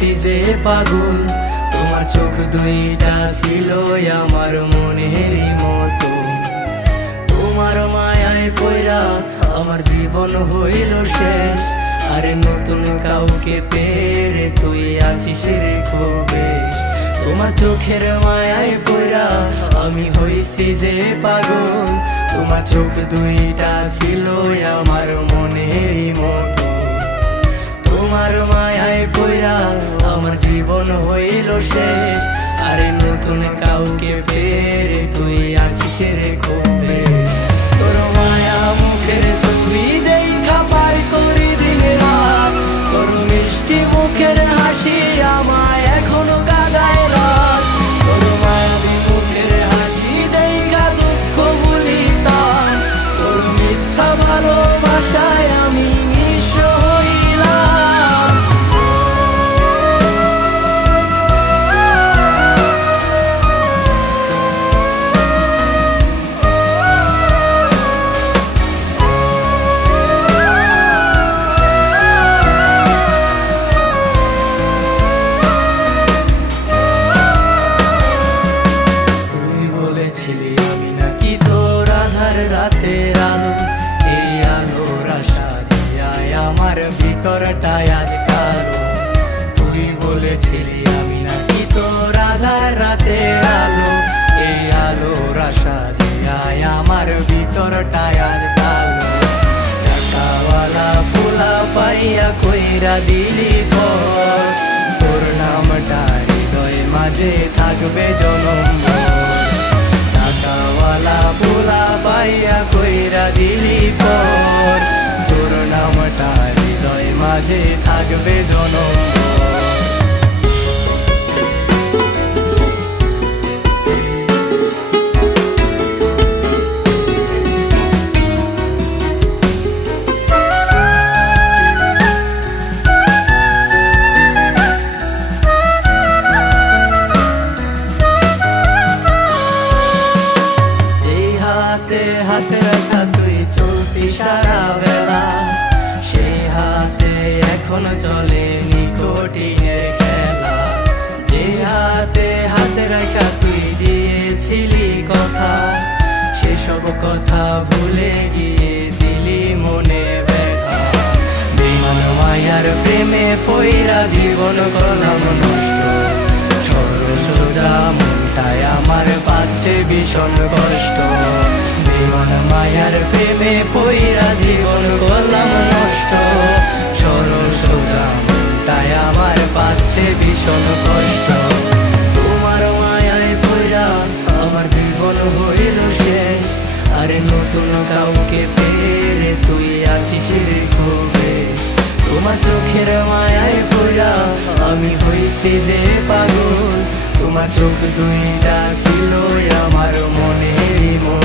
হইছি যে পাগল, তোমার চোখ দুইটা ছিল আমার মনেরই মতো। তোমার মায়ায় পয়রা আমার জীবন হইল শেষ, আরে নতুন কাউকে পেরে তুই আছিস রে কবে। তোমার চোখের মায়ায় পয়রা আমি হইছি যে পাগল, তোমার চোখ দুইটা ছিল আমার মনেরই মতো। তোমার মায়ায় পয়রা আমার জীবন হইল শেষ, আরে নতুন কাউকে পেরে তুই আছিস রে কবে। তোর মায়া মুখের ছবি দেখা পার করি দিন রাত, তোর মিষ্টি মুখের হাসি আমায় এখনো কাঁদায় রাত। তোর মায়াবী মুখের হাসি দেখা দুঃখ ভুলি তার, তোর মিথ্যা ভালোবাসায় আমি নিঃস্ব হইলাম। বলেছিলি আমি নাকি তোর আধার রাতের আলো, এই আলোর আশা দিয়ায় আমার ভিতরটায় আজ কালো। তুই বলেছিলি আমি নাকি তোর আধার রাতের আলো, এই আলোর আশা দিয়ায় আমার ভিতরটায় আজ কালো। টাকাওয়ালা পোলা পাইয়া কইরা দিলি পর, তোর নামটা হৃদয় মাঝে থাকবে জনমভর। টাকাওয়ালা পোলা পাইয়া কইরা দিলি পর, তোর নামটা হৃদয় মাঝে থাকবে জনমভর। হাতে রাখা তুই চলতি সারা বেলা, সেই হাতে এখন চলে নিকোটিনের খেলা। যে হাতে হাতে রাখা তুই দিয়েছিলি কথা, সেসব কথা ভুলে গিয়ে দিলি মনে ব্যথা। বেমান মায়ার প্রেমে পয়রা জীবন করলাম নষ্ট, সরল সোজা মনটায় আমার পাচ্ছে ভীষণ কষ্ট। বেমান মায়ার প্রেমে পয়রা জীবন করলাম নষ্ট, সরল সোজা মনটায় আমার পাচ্ছে ভীষণ কষ্ট। তোমার মায়ায় পয়রা আমার জীবন হইল শেষ, আরে নতুন কাউকে পেরে তুই আছিস রে কবে। তোমার চোখের মায়ায় পয়রা আমি হইছি যে পাগল, তোমার চোখ দুইটা ছিল আমার মনেরই মতো।